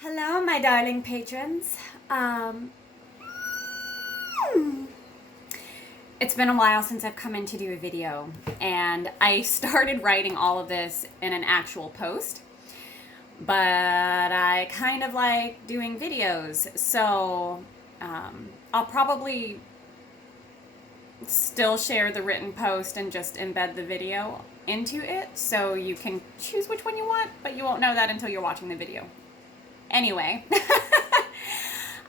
Hello, my darling patrons. It's been a while since I've come in to do a video, and I started writing all of this in an actual post, but I kind of like doing videos, so I'll probably still share the written post and just embed the video into it, so you can choose which one you want, but you won't know that until you're watching the video. Anyway,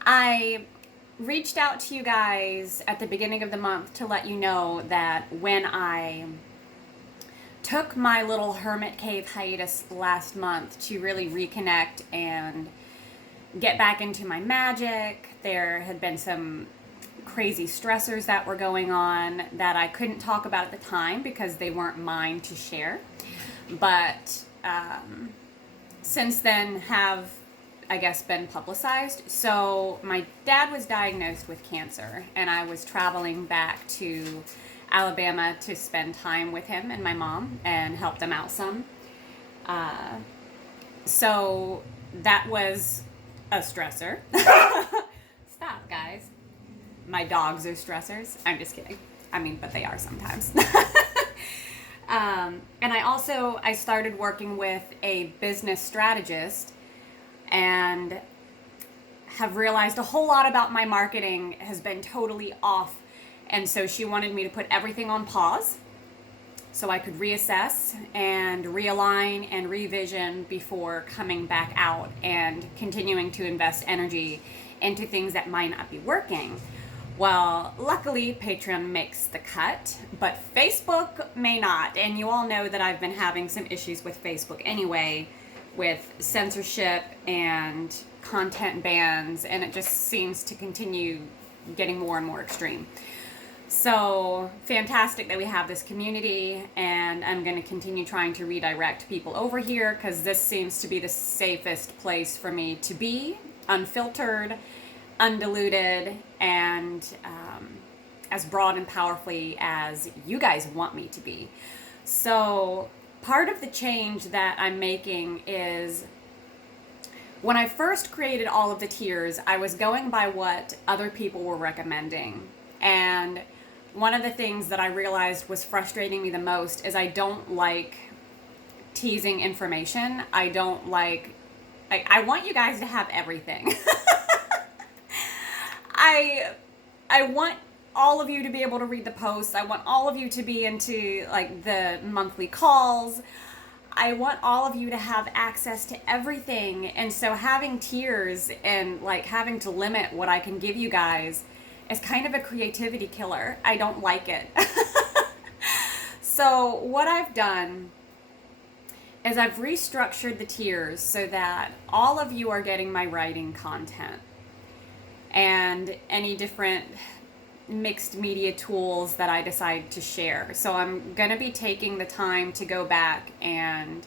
I reached out to you guys at the beginning of the month to let you know that when I took my little hermit cave hiatus last month to really reconnect and get back into my magic, there had been some crazy stressors that were going on that I couldn't talk about at the time because they weren't mine to share. But since then have, I guess, been publicized. So my dad was diagnosed with cancer, and I was traveling back to Alabama to spend time with him and my mom and help them out some. So that was a stressor. Stop, guys. My dogs are stressors. I'm just kidding. I mean, but they are sometimes. And I started working with a business strategist and have realized a whole lot about my marketing has been totally off. And so she wanted me to put everything on pause so I could reassess and realign and revision before coming back out and continuing to invest energy into things that might not be working. Well, luckily, Patreon makes the cut, but Facebook may not. And you all know that I've been having some issues with Facebook anyway, with censorship and content bans, and it just seems to continue getting more and more extreme. So fantastic that we have this community, and I'm going to continue trying to redirect people over here because this seems to be the safest place for me to be, unfiltered, undiluted, and as broad and powerfully as you guys want me to be. So part of the change that I'm making is when I first created all of the tiers, I was going by what other people were recommending. And one of the things that I realized was frustrating me the most is I don't like teasing information. I want you guys to have everything. I want all of you to be able to read the posts. I want all of you to be into like the monthly calls. I want all of you to have access to everything. And so having tiers and like having to limit what I can give you guys is kind of a creativity killer. I don't like it. So what I've done is I've restructured the tiers so that all of you are getting my writing content and any different mixed media tools that I decide to share. So I'm going to be taking the time to go back and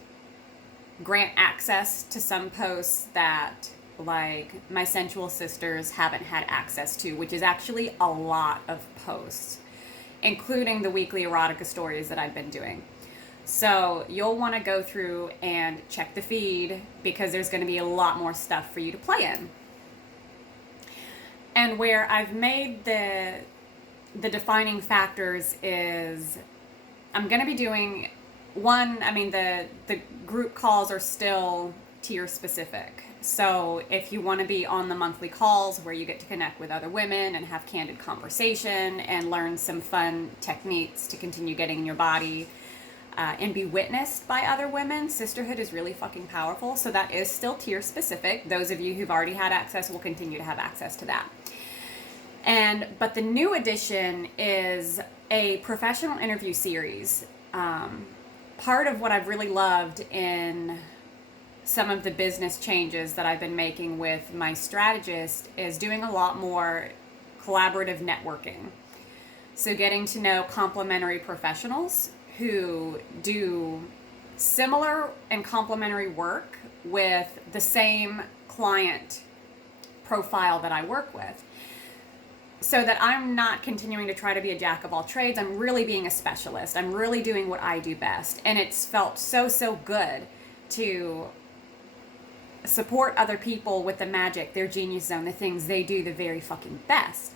grant access to some posts that like my Sensual sisters haven't had access to, which is actually a lot of posts, including the weekly erotica stories that I've been doing. So you'll want to go through and check the feed because there's going to be a lot more stuff for you to play in. And where I've made the defining factors is I'm going to be doing the group calls are still tier specific. So if you want to be on the monthly calls where you get to connect with other women and have candid conversation and learn some fun techniques to continue getting in your body and be witnessed by other women, sisterhood is really fucking powerful. So that is still tier specific. Those of you who've already had access will continue to have access to that. But the new addition is a professional interview series. Part of what I've really loved in some of the business changes that I've been making with my strategist is doing a lot more collaborative networking. So getting to know complementary professionals who do similar and complementary work with the same client profile that I work with. So that I'm not continuing to try to be a jack of all trades. I'm really being a specialist. I'm really doing what I do best. And it's felt so good to support other people with the magic, their genius zone, the things they do the very fucking best.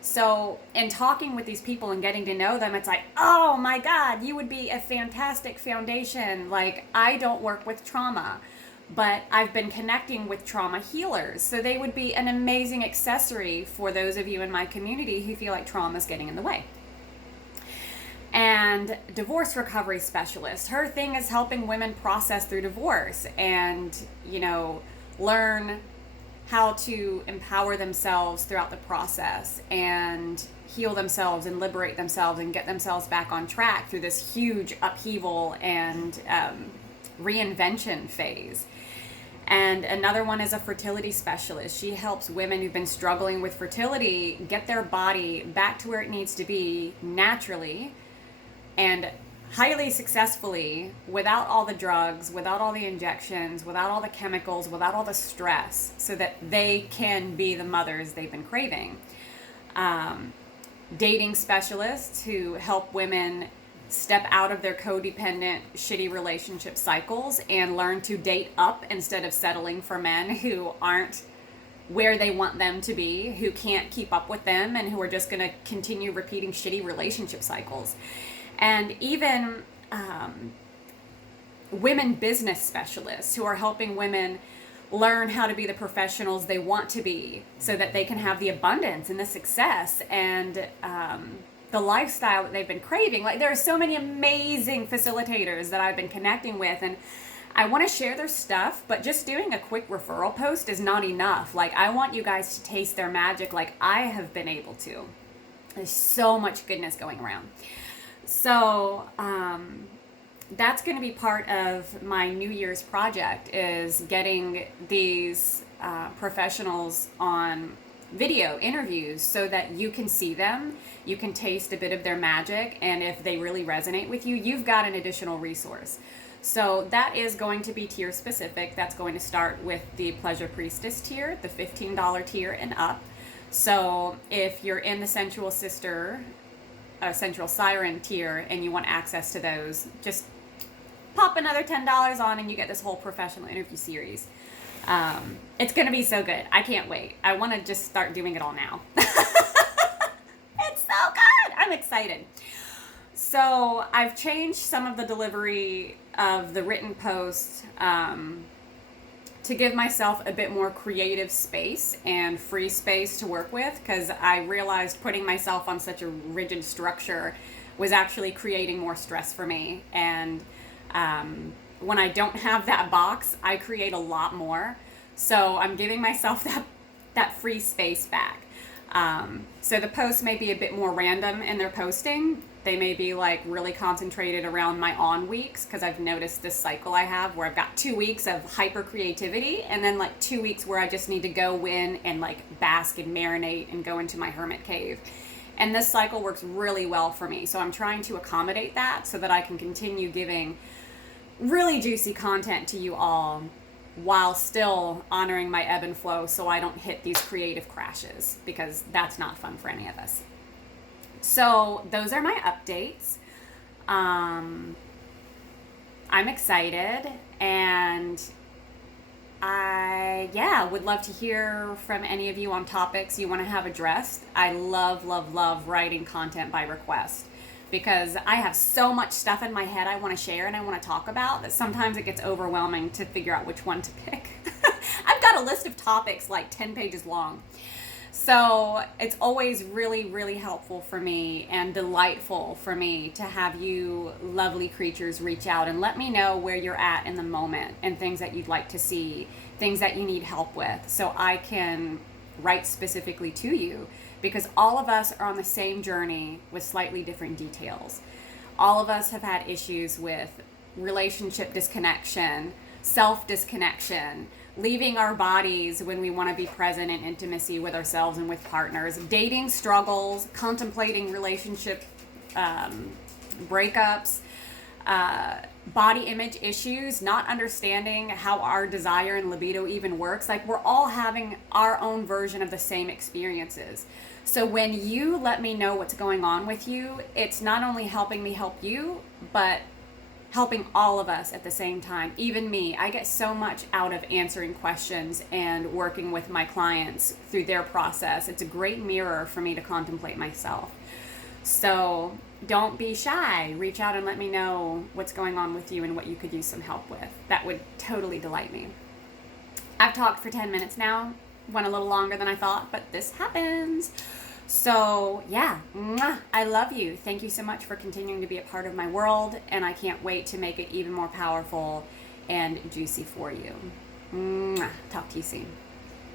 So in talking with these people and getting to know them, it's like, oh my God, you would be a fantastic foundation. Like, I don't work with trauma, but I've been connecting with trauma healers. So they would be an amazing accessory for those of you in my community who feel like trauma is getting in the way. And divorce recovery specialist. Her thing is helping women process through divorce and, learn how to empower themselves throughout the process and heal themselves and liberate themselves and get themselves back on track through this huge upheaval and reinvention phase. And another one is a fertility specialist. She helps women who've been struggling with fertility get their body back to where it needs to be naturally and highly successfully, without all the drugs, without all the injections, without all the chemicals, without all the stress, so that they can be the mothers they've been craving. Dating specialists who help women step out of their codependent, shitty relationship cycles and learn to date up instead of settling for men who aren't where they want them to be, who can't keep up with them, and who are just going to continue repeating shitty relationship cycles. And even women business specialists who are helping women learn how to be the professionals they want to be so that they can have the abundance and the success and the lifestyle that they've been craving. Like, there are so many amazing facilitators that I've been connecting with, and I want to share their stuff, but just doing a quick referral post is not enough. Like, I want you guys to taste their magic like I have been able to. There's so much goodness going around. So that's going to be part of my New Year's project, is getting these professionals on video interviews so that you can see them, you can taste a bit of their magic, and if they really resonate with you, you've got an additional resource. So that is going to be tier specific. That's going to start with the Pleasure Priestess tier, the $15 tier and up. So if you're in the Sensual Sister, Sensual Siren tier and you want access to those, just pop another $10 on and you get this whole professional interview series. It's going to be so good. I can't wait. I want to just start doing it all now. It's so good. I'm excited. So I've changed some of the delivery of the written post to give myself a bit more creative space and free space to work with, because I realized putting myself on such a rigid structure was actually creating more stress for me. And when I don't have that box, I create a lot more. So I'm giving myself that free space back. So the posts may be a bit more random in their posting. They may be like really concentrated around my on weeks, because I've noticed this cycle I have where I've got 2 weeks of hyper creativity and then like 2 weeks where I just need to go in and like bask and marinate and go into my hermit cave. And this cycle works really well for me. So I'm trying to accommodate that so that I can continue giving really juicy content to you all while still honoring my ebb and flow, so I don't hit these creative crashes, because that's not fun for any of us. So those are my updates. I'm excited, and I would love to hear from any of you on topics you want to have addressed. I love writing content by request, because I have so much stuff in my head I want to share and I want to talk about that sometimes it gets overwhelming to figure out which one to pick. I've got a list of topics like 10 pages long. So it's always really helpful for me and delightful for me to have you lovely creatures reach out and let me know where you're at in the moment and things that you'd like to see, things that you need help with, so I can write specifically to you, because all of us are on the same journey with slightly different details. All of us have had issues with relationship disconnection, self-disconnection, leaving our bodies when we want to be present in intimacy with ourselves and with partners, dating struggles, contemplating relationship breakups, body image issues, not understanding how our desire and libido even works. Like, we're all having our own version of the same experiences. So when you let me know what's going on with you, it's not only helping me help you, but helping all of us at the same time. Even me, I get so much out of answering questions and working with my clients through their process. It's a great mirror for me to contemplate myself. So don't be shy. Reach out and let me know what's going on with you and what you could use some help with. That would totally delight me. I've talked for 10 minutes now. Went a little longer than I thought, but this happens. So yeah, I love you. Thank you so much for continuing to be a part of my world, and I can't wait to make it even more powerful and juicy for you. Talk to you soon.